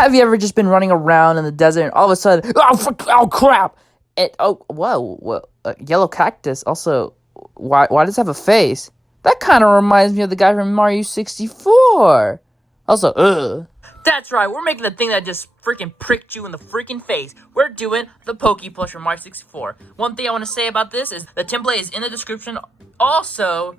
Have you ever just been running around in the desert and all of a sudden, oh crap! Whoa, yellow cactus. Also, why does it have a face? That kind of reminds me of the guy from Mario 64. Also, ugh. That's right, we're making the thing that just freaking pricked you in the freaking face. We're doing the Pokey Plush from Mario 64. One thing I want to say about this is the template is in the description. Also,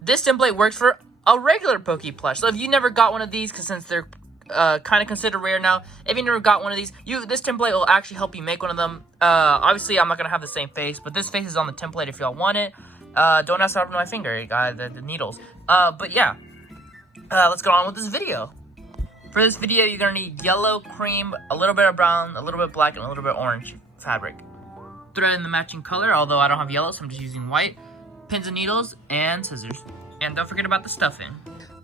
this template works for a regular Pokey Plush. So if you never got one of these, because since they're kind of considered rare now, if you never got one of these, this template will actually help you make one of them. Obviously, I'm not going to have the same face, but this face is on the template if y'all want it. Don't ask out of my finger, the needles. But yeah, let's go on with this video. For this video, you're going to need yellow, cream, a little bit of brown, a little bit of black, and a little bit of orange fabric. Thread in the matching color, although I don't have yellow, so I'm just using white. Pins and needles, and scissors. And don't forget about the stuffing.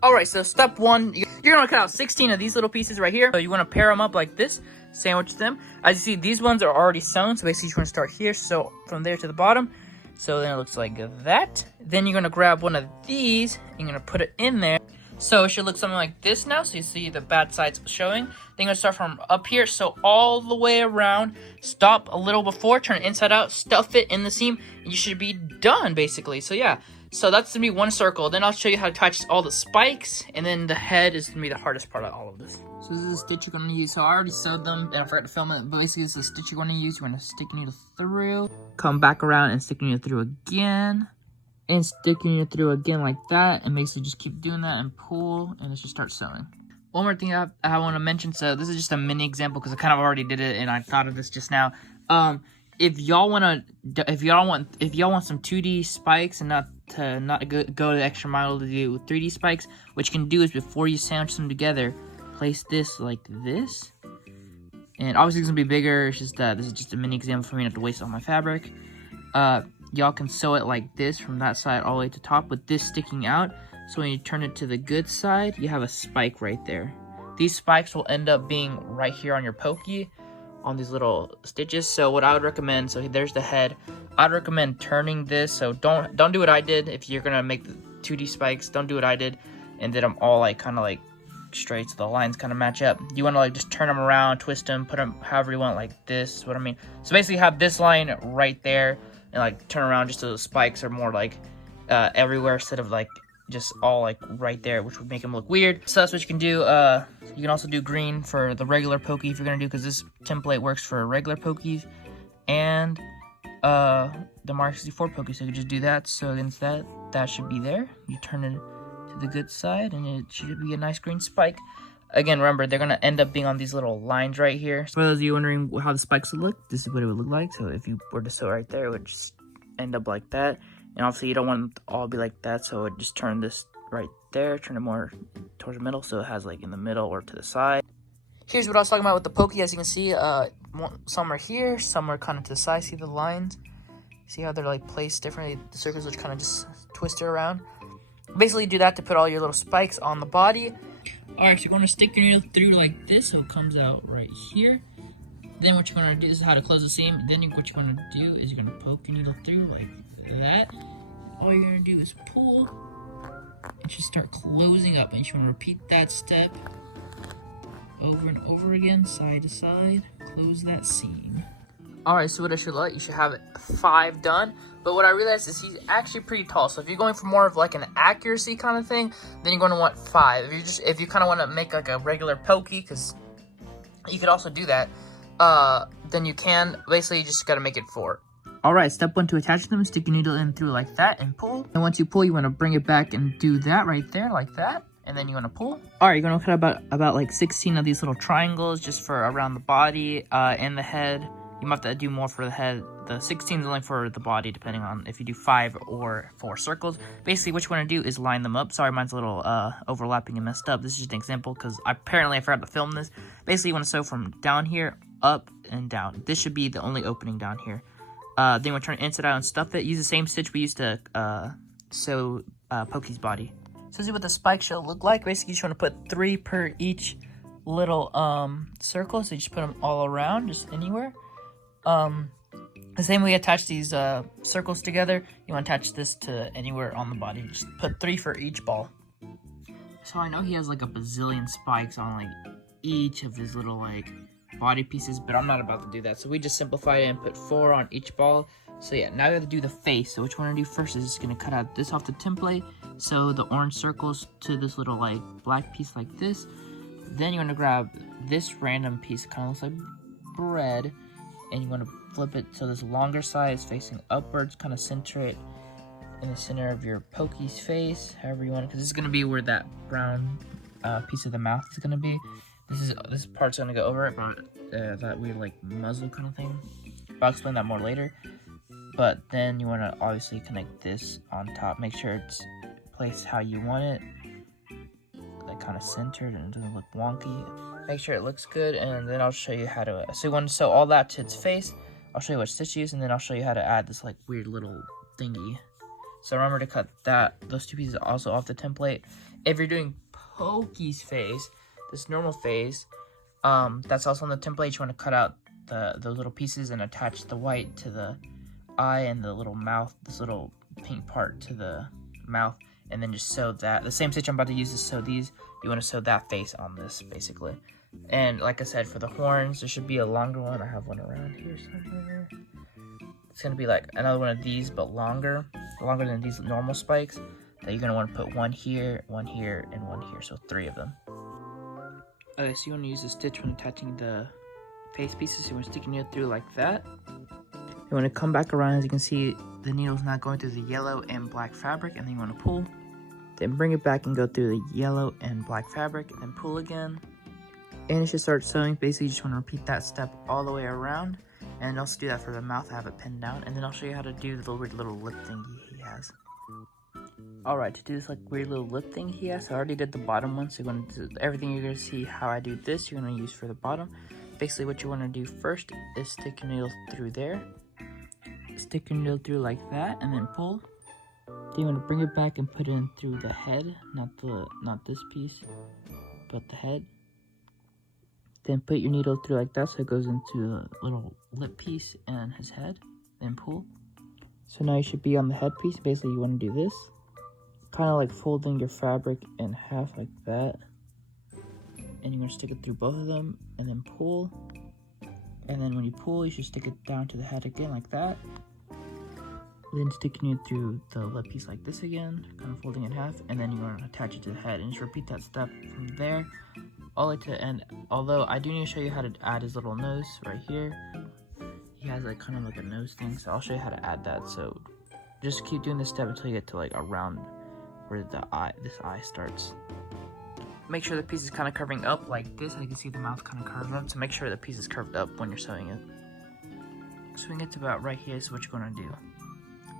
Alright, so step one, you're going to cut out 16 of these little pieces right here. So you want to pair them up like this, sandwich them. As you see, these ones are already sewn, so basically you want to start here, so from there to the bottom. So then it looks like that. Then you're going to grab one of these, and you're going to put it in there. So it should look something like this now, so you see the bad sides showing. Then you're going to start from up here, so all the way around. Stop a little before, turn it inside out, stuff it in the seam, and you should be done, basically. So yeah, so that's going to be one circle. Then I'll show you how to attach all the spikes, and then the head is going to be the hardest part of all of this. So this is the stitch you're going to use. So I already sewed them, and I forgot to film it, but basically this is the stitch you're going to use. You're going to stick your needle through, come back around, and stick your needle through again. And sticking it through again like that, and basically just keep doing that and pull, and it should start sewing. One more thing I want to mention, so this is just a mini example because I kind of already did it and I thought of this just now. If y'all want some 2D spikes and not go the extra mile to do 3D spikes, what you can do is before you sandwich them together, place this like this. And obviously it's gonna be bigger. It's just this is just a mini example for me not to waste all my fabric. Y'all can sew it like this from that side all the way to top with this sticking out. So when you turn it to the good side, you have a spike right there. These spikes will end up being right here on your Pokey, on these little stitches. So what I would recommend, so there's the head. I'd recommend turning this. So don't do what I did. If you're gonna make the 2D spikes, don't do what I did and did them all like kind of like straight so the lines kind of match up. You want to like just turn them around, twist them, put them however you want, like this is what I mean. So basically have this line right there and like turn around just so the spikes are more like everywhere instead of like just all like right there, which would make them look weird. So that's what you can do. You can also do green for the regular Pokey if you're gonna do, because this template works for regular Pokeys and the Mario 64 Pokey. So you can just do that. So against that should be there. You turn it to the good side and it should be a nice green spike. Again, remember, they're going to end up being on these little lines right here. For those of you wondering how the spikes would look, this is what it would look like. So if you were to sew right there, it would just end up like that. And obviously, you don't want it to all be like that. So it just turn this right there, turn it more towards the middle. So it has like in the middle or to the side. Here's what I was talking about with the Pokey. As you can see, some are here, some are kind of to the side. See the lines? See how they're like placed differently? The circles which kind of just twist it around. Basically, do that to put all your little spikes on the body. Alright, so you're going to stick your needle through like this so it comes out right here. Then what you're going to do, this is how to close the seam. Then what you're going to do is you're going to poke your needle through like that. All you're going to do is pull. It should start closing up. And you want to repeat that step over and over again, side to side. Close that seam. Alright, so what I should like, you should have 5 done. But what I realized is he's actually pretty tall. So if you're going for more of like an accuracy kind of thing, then you're going to want 5. If you kind of want to make like a regular Pokey, because you could also do that, then you can. Basically, you just got to make it 4. Alright, step 1 to attach them, stick your needle in through like that and pull. And once you pull, you want to bring it back and do that right there like that. And then you want to pull. Alright, you're going to cut about like 16 of these little triangles just for around the body and the head. You might have to do more for the head. The 16 is only for the body, depending on if you do 5 or 4 circles. Basically, what you want to do is line them up. Sorry, mine's a little overlapping and messed up. This is just an example because apparently I forgot to film this. Basically, you want to sew from down here, up, and down. This should be the only opening down here. Then you want to turn it inside out and stuff it. Use the same stitch we used to sew Pokey's body. So this is what the spike should look like. Basically, you just want to put 3 per each little circle. So you just put them all around, just anywhere. The same way you attach these circles together, you want to attach this to anywhere on the body. Just put 3 for each ball. So I know he has like a bazillion spikes on like each of his little like body pieces, but I'm not about to do that. So we just simplified it and put 4 on each ball. So yeah, now we have to do the face. So what you want to do first is just gonna cut out this off the template. So the orange circles to this little like black piece like this. Then you want to grab this random piece, kind of looks like bread, and you want to flip it so this longer side is facing upwards, kind of center it in the center of your Pokey's face, however you want it, because this is gonna be where that brown piece of the mouth is gonna be. This part's gonna go over it, but that weird like muzzle kind of thing. I'll explain that more later. But then you want to obviously connect this on top. Make sure it's placed how you want it, like kind of centered and it doesn't look wonky. Make sure it looks good, and then I'll show you how to. So you want to sew all that to its face. I'll show you what stitch to use, and then I'll show you how to add this like weird little thingy. So remember to cut those 2 pieces also off the template. If you're doing Pokey's face, this normal face, that's also on the template. You want to cut out those little pieces and attach the white to the eye and the little mouth, this little pink part to the mouth, and then just sew that. The same stitch I'm about to use to sew these, you want to sew that face on this basically. And like I said, for the horns, there should be a longer one. I have one around here somewhere. It's gonna be like another one of these, but longer than these normal spikes. That you're gonna want to put one here, and one here, so 3 of them. Okay, so you want to use the stitch when attaching the face pieces. So you want to stick your needle through like that. You want to come back around. As you can see, the needle's not going through the yellow and black fabric, and then you want to pull. Then bring it back and go through the yellow and black fabric, and then pull again. And you should start sewing. Basically, you just want to repeat that step all the way around. And also do that for the mouth. I have it pinned down. And then I'll show you how to do the weird little lip thingy he has. Alright, to do this like weird little lip thing he has, I already did the bottom one. So you're going to do everything. You're going to see how I do this. You're going to use for the bottom. Basically, what you want to do first is stick your needle through there. Stick your needle through like that, and then pull. Then you want to bring it back and put it in through the head, not this piece, but the head. Then put your needle through like that so it goes into the little lip piece and his head. Then pull. So now you should be on the head piece. Basically, you want to do this, kind of like folding your fabric in half like that. And you're going to stick it through both of them, and then pull. And then when you pull, you should stick it down to the head again like that. Then sticking it through the lip piece like this again, kind of folding it in half, and then you're going to attach it to the head. And just repeat that step from there all the way to the end. Although I do need to show you how to add his little nose right here. He has like kind of like a nose thing, so I'll show you how to add that. So just keep doing this step until you get to like around where this eye starts. Make sure the piece is kind of curving up like this. You can see the mouth kind of curved up, so make sure the piece is curved up when you're sewing it. Swing it to about right here is what you're going to do.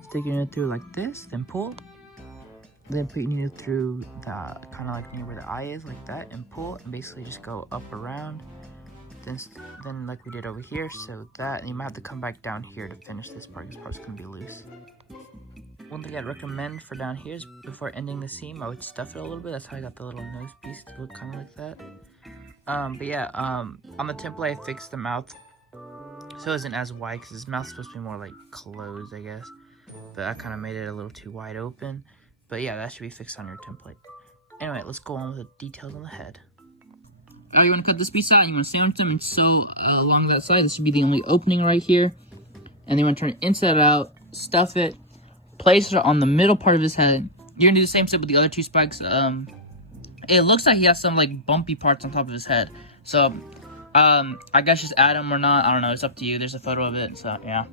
Stick your needle through like this, then pull. Then put your needle through the kind of like near where the eye is, like that, and pull, and basically just go up around. Then like we did over here, so that, and you might have to come back down here to finish this part. This part's gonna be loose. One thing I'd recommend for down here is before ending the seam, I would stuff it a little bit. That's how I got the little nose piece to look kind of like that. But yeah, on the template, I fixed the mouth so it isn't as wide, because his mouth's supposed to be more like closed, I guess. But I kind of made it a little too wide open. But yeah, that should be fixed on your template. Anyway, let's go on with the details on the head. You want to cut this piece out, and you want to sandwich them and sew along that side. This should be the only opening right here. And then you want to turn it inside out, stuff it, place it on the middle part of his head. You're going to do the same step with the other 2 spikes. It looks like he has some like bumpy parts on top of his head. So, I guess just add them or not. I don't know. It's up to you. There's a photo of it, so yeah.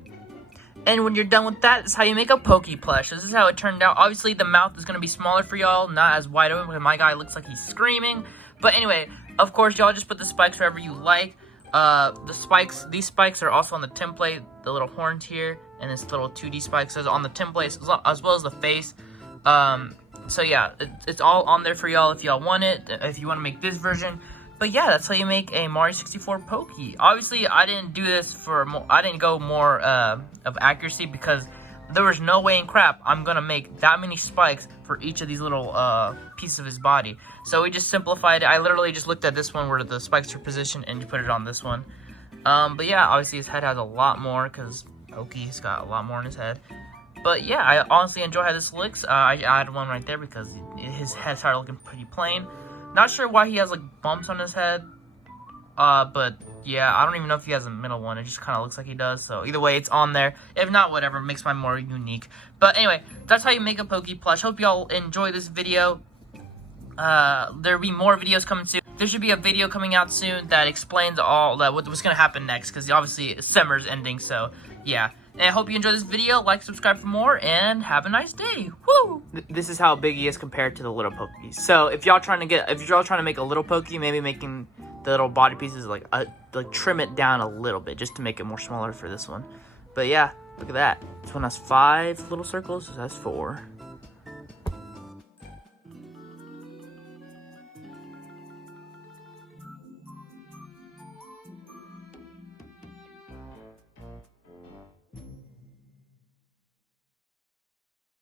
And when you're done with that, this is how you make a Pokey plush. This is how it turned out. Obviously, the mouth is going to be smaller for y'all, not as wide open, because my guy looks like he's screaming. But anyway, of course, y'all just put the spikes wherever you like. These spikes are also on the template, the little horns here, and this little 2D spikes is on the template, as well as the face. So yeah, it's all on there for y'all if y'all want it, if you want to make this version. But yeah, that's how you make a Mario 64 Pokey. Obviously, I didn't do this for more. I didn't go more of accuracy, because there was no way in crap I'm gonna make that many spikes for each of these little pieces of his body. So we just simplified it. I literally just looked at this one where the spikes are positioned and put it on this one. But yeah, obviously his head has a lot more, because Pokey's got a lot more in his head. But yeah, I honestly enjoy how this looks. I added one right there because his head started looking pretty plain. Not sure why he has like bumps on his head. But yeah, I don't even know if he has a middle one. It just kind of looks like he does. So either way, it's on there. If not, whatever. It makes mine more unique. But anyway, that's how you make a Pokey plush. Hope y'all enjoy this video. There'll be more videos coming soon. There should be a video coming out soon that explains all that what's gonna happen next, because obviously summer's ending. So yeah. And I hope you enjoyed this video. Like, subscribe for more, and have a nice day. Woo! This is how big he is compared to the little Pokeys. So if y'all trying to make a little Pokey, maybe making the little body pieces like trim it down a little bit just to make it more smaller for this one. But yeah, look at that. This one has 5 little circles. This has 4.